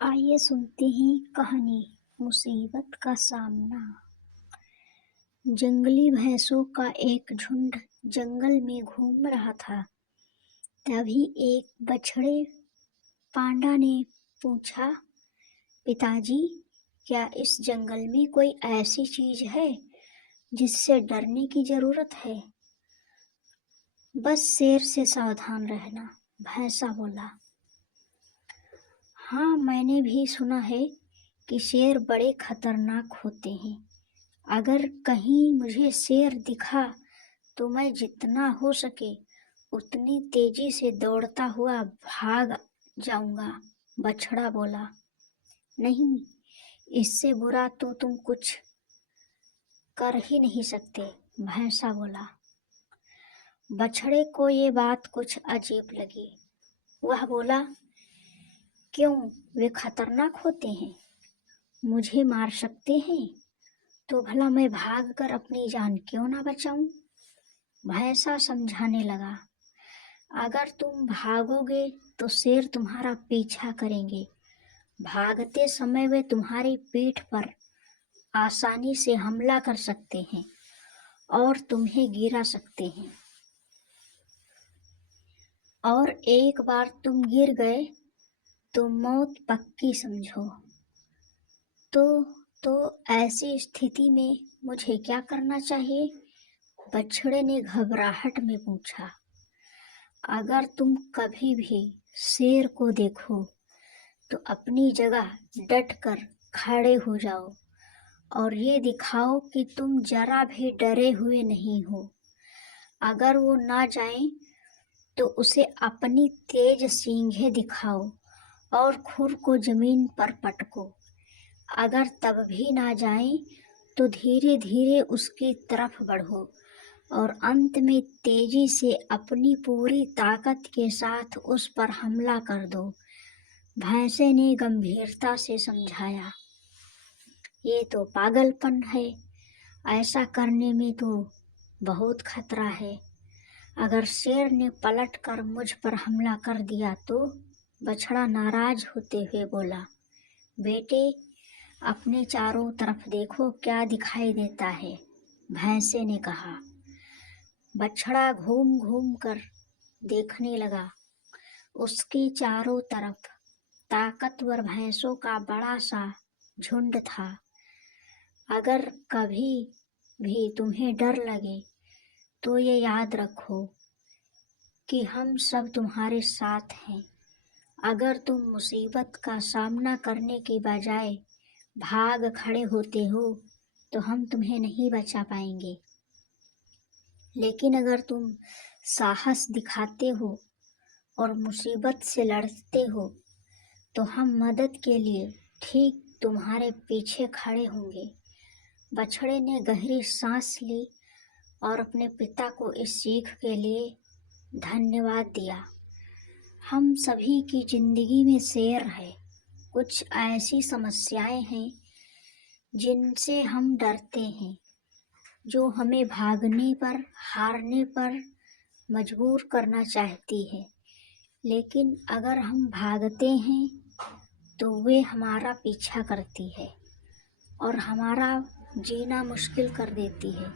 आइए सुनते हैं कहानी मुसीबत का सामना। जंगली भैंसों का एक झुंड जंगल में घूम रहा था। तभी एक बछड़े पांडा ने पूछा, पिताजी, क्या इस जंगल में कोई ऐसी चीज है जिससे डरने की जरूरत है? बस शेर से सावधान रहना, भैंसा बोला। हाँ, मैंने भी सुना है कि शेर बड़े खतरनाक होते हैं। अगर कहीं मुझे शेर दिखा तो मैं जितना हो सके उतनी तेजी से दौड़ता हुआ भाग जाऊंगा, बछड़ा बोला। नहीं, इससे बुरा तो तुम कुछ कर ही नहीं सकते, भैंसा बोला। बछड़े को ये बात कुछ अजीब लगी। वह बोला, क्यों, वे खतरनाक होते हैं? मुझे मार सकते हैं? तो भला मैं भागकर अपनी जान क्यों ना बचाऊं? भैंसा समझाने लगा, अगर तुम भागोगे तो शेर तुम्हारा पीछा करेंगे। भागते समय वे तुम्हारी पीठ पर आसानी से हमला कर सकते हैं और तुम्हें गिरा सकते हैं। और एक बार तुम गिर गए तो मौत पक्की समझो। तो ऐसी स्थिति में मुझे क्या करना चाहिए? बछड़े ने घबराहट में पूछा। अगर तुम कभी भी शेर को देखो तो अपनी जगह डटकर खड़े हो जाओ और ये दिखाओ कि तुम जरा भी डरे हुए नहीं हो। अगर वो ना जाए तो उसे अपनी तेज सींगें दिखाओ और खुर को जमीन पर पटको। अगर तब भी ना जाए तो धीरे धीरे उसकी तरफ बढ़ो और अंत में तेजी से अपनी पूरी ताकत के साथ उस पर हमला कर दो, भैंसे ने गंभीरता से समझाया। ये तो पागलपन है, ऐसा करने में तो बहुत खतरा है। अगर शेर ने पलटकर मुझ पर हमला कर दिया तो? बछड़ा नाराज होते हुए बोला। बेटे, अपने चारों तरफ देखो क्या दिखाई देता है, भैंसे ने कहा। बछड़ा घूम घूम कर देखने लगा। उसके चारों तरफ ताकतवर भैंसों का बड़ा सा झुंड था। अगर कभी भी तुम्हें डर लगे तो ये याद रखो कि हम सब तुम्हारे साथ हैं। अगर तुम मुसीबत का सामना करने के बजाय भाग खड़े होते हो तो हम तुम्हें नहीं बचा पाएंगे। लेकिन अगर तुम साहस दिखाते हो और मुसीबत से लड़ते हो तो हम मदद के लिए ठीक तुम्हारे पीछे खड़े होंगे। बछड़े ने गहरी सांस ली और अपने पिता को इस सीख के लिए धन्यवाद दिया। हम सभी की जिंदगी में शेर है। कुछ ऐसी समस्याएं हैं जिनसे हम डरते हैं, जो हमें भागने पर, हारने पर मजबूर करना चाहती है। लेकिन अगर हम भागते हैं तो वे हमारा पीछा करती है और हमारा जीना मुश्किल कर देती है।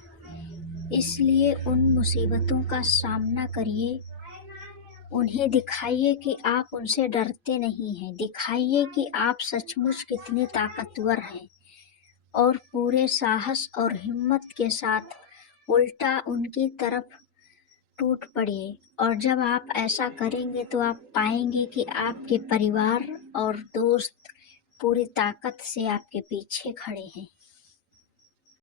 इसलिए उन मुसीबतों का सामना करिए। उन्हें दिखाइए कि आप उनसे डरते नहीं हैं। दिखाइए कि आप सचमुच कितने ताकतवर हैं और पूरे साहस और हिम्मत के साथ उल्टा उनकी तरफ टूट पड़िए। और जब आप ऐसा करेंगे तो आप पाएंगे कि आपके परिवार और दोस्त पूरी ताकत से आपके पीछे खड़े हैं।